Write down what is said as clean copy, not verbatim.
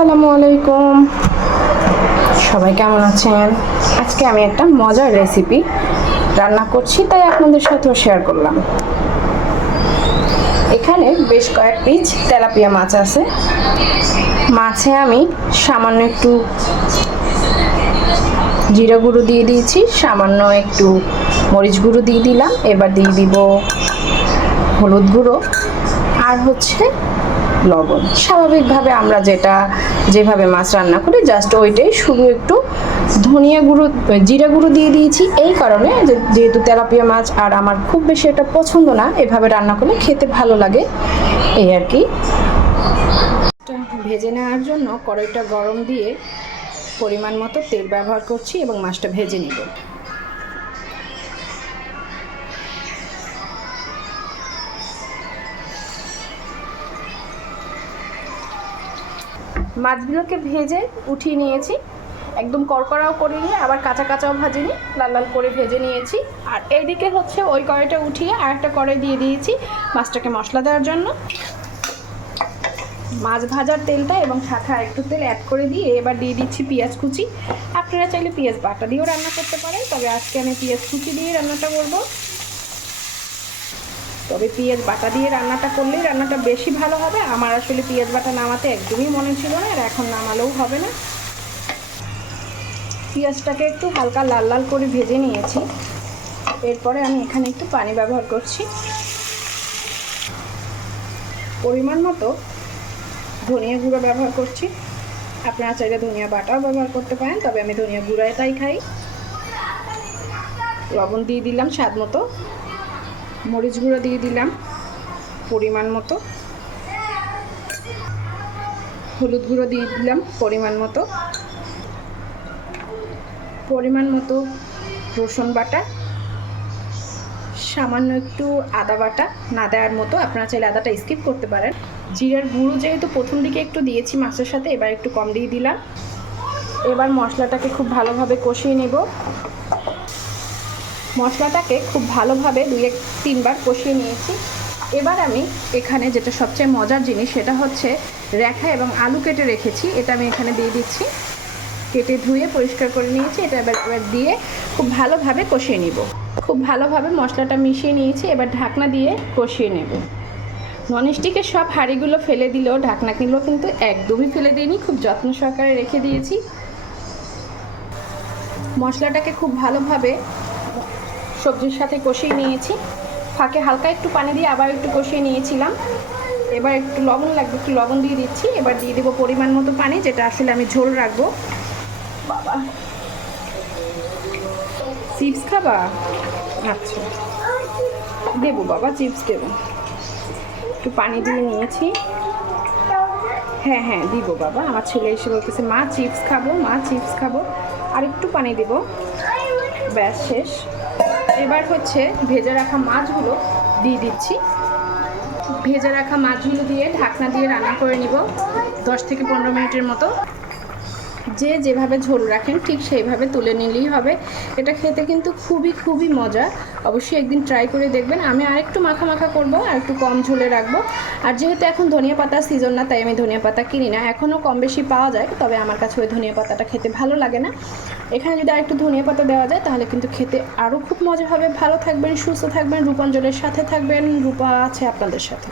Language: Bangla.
আসসালামু আলাইকুম, সবাই কেমন আছেন? আজকে আমি একটা মজার রেসিপি রান্না করছি, তাই আপনাদের সাথেও শেয়ার করলাম। এখানে বেশ কয়েক পিস তেলাপিয়া মাছ আছে। মাছে আমি সামান্য একটু জিরা গুঁড়ো দিয়ে দিয়েছি, সামান্য একটু মরিচ গুঁড়ো দিয়ে দিলাম। এবার দিয়ে দিব হলুদ গুঁড়ো আর লবণ। স্বাভাবিকভাবে আমরা যেভাবে মাছ রান্না করি জাস্ট ওইটাই, শুধু একটু ধনিয়া গুঁড়ো জিরা গুঁড়ো দিয়ে দিয়েছি এই কারণে যেহেতু তেলাপিয়া মাছ আর আমার খুব বেশি এটা পছন্দ না, এভাবে রান্না করলে খেতে ভালো লাগে এই আর কি। ভেজে নেওয়ার জন্য কড়াইটা গরম দিয়ে পরিমাণ মতো তেল ব্যবহার করছি এবং মাছটা ভেজে নেব। মাছগুলোকে ভেজে উঠিয়ে নিয়েছি, একদম কড়কড়াও করিনি, আবার কাঁচা কাঁচাও ভাজিনি, লাল লাল করে ভেজে নিয়েছি। আর এইদিকে ওই কড়াইটা উঠিয়ে আর একটা কড়াই দিয়ে দিয়েছি মাছটাকে মশলা দেওয়ার জন্য। মাছ ভাজার তেলটা এবং সাথে একটু তেল অ্যাড করে দিয়ে এবার দিয়ে দিচ্ছি পেঁয়াজ কুচি। আপনারা চাইলে পেঁয়াজ বাটা দিয়েও রান্না করতে পারেন, তবে আজকে আমি পেঁয়াজ কুচি দিয়ে রান্নাটা করব। তবে পেঁয়াজ বাটা দিয়ে রান্নাটা করলেই রান্নাটা বেশি ভালো হবে। আমার আসলে পেঁয়াজ বাটা নামাতে একদমই মনে ছিল না, আর এখন নামালেও হবে না। পেঁয়াজটাকে একটু হালকা লাল লাল করে ভেজে নিয়েছি। এরপরে আমি এখানে একটু পানি ব্যবহার করছি। পরিমাণ মতো ধনিয়া গুঁড়ো ব্যবহার করছি। আপনারা চাইলে ধনিয়া বাটাও ব্যবহার করতে পারেন, তবে আমি ধনিয়া গুঁড়াটাই খাই। লবণ দিয়ে দিলাম স্বাদ মতো, মরিচ গুঁড়ো দিয়ে দিলাম পরিমাণ মতো, হলুদ গুঁড়ো দিয়ে দিলাম পরিমাণ মতো রসুন বাটা, সামান্য একটু আদা বাটা, না দেওয়ার মতো, আপনারা চাইলে আদাটা স্কিপ করতে পারেন। জিরার গুঁড়ো যেহেতু প্রথম দিকে একটু দিয়েছি মাছের সাথে, এবার একটু কম দিয়ে দিলাম। এবার মশলাটাকে খুব ভালোভাবে কষিয়ে নেব। মশলাটাকে খুব ভালোভাবে 2-3 বার কষিয়ে নিয়েছি। এবার আমি এখানে যেটা সবচেয়ে মজার জিনিস, সেটা রেখা এবং আলু কেটে রেখেছি, এটা আমি এখানে দিয়ে দিচ্ছি। কেটে ধুয়ে পরিষ্কার করে নিয়েছি, এটা এবার দিয়ে খুব ভালোভাবে কষিয়ে নিব। খুব ভালোভাবে মশলাটা মিশিয়ে নিয়েছি, এবার ঢাকনা দিয়ে কষিয়ে নেব। ননস্টিকের সব হাঁড়িগুলো ফেলে দিলেও ঢাকনাগুলো কিন্তু একদমই ফেলে দিইনি, খুব যত্ন সহকারে রেখে দিয়েছি। মশলাটাকে খুব ভালোভাবে সবজির সাথে কষিয়ে নিয়েছি। ফাঁকে হালকা একটু পানি দিয়ে আবার একটু কষিয়ে নিয়েছিলাম। এবার একটু লবণ লাগবে, একটু লবণ দিয়ে দিচ্ছি। এবার দিয়ে দেবো পরিমাণ মতো পানি, যেটা আসলে আমি ঝোল রাখবো। বাবা, চিপস খাবা? আচ্ছা দেবো বাবা, চিপস দেবো। একটু পানি দিয়ে নিয়েছি। হ্যাঁ হ্যাঁ দিব বাবা। আমার ছেলে এসে বলতেছে মা চিপস খাবো। আর একটু পানি দেবো, ব্যাস শেষ। এবার ভেজে রাখা মাছগুলো দিয়ে দিচ্ছি। ভেজে রাখা মাছগুলো দিয়ে ঢাকনা দিয়ে রান্না করে নিব 10-15 মিনিটের মতো। যেভাবে ঝোল রাখেন ঠিক সেইভাবে তুলে নিলেই হবে। এটা খেতে কিন্তু খুবই মজা। অবশ্যই একদিন ট্রাই করে দেখবেন। আমি আরেকটু মাখা মাখা করব, আর একটু কম ঝোলে রাখবো। আর যেহেতু এখন ধনিয়া পাতার সিজন না, তাই আমি ধনিয়া পাতা কিনি না। এখনও কম বেশি পাওয়া যায়, তবে আমার কাছে ওই ধনিয়া পাতাটা খেতে ভালো লাগে না। এখানে যদি আরেকটু ধনিয়া পাতা দেওয়া যায় তাহলে কিন্তু খেতে আরও খুব মজা হবে। ভালো থাকবেন, সুস্থ থাকবেন, রূপাঞ্জলের সাথে থাকবেন। রূপা আছে আপনাদের সাথে।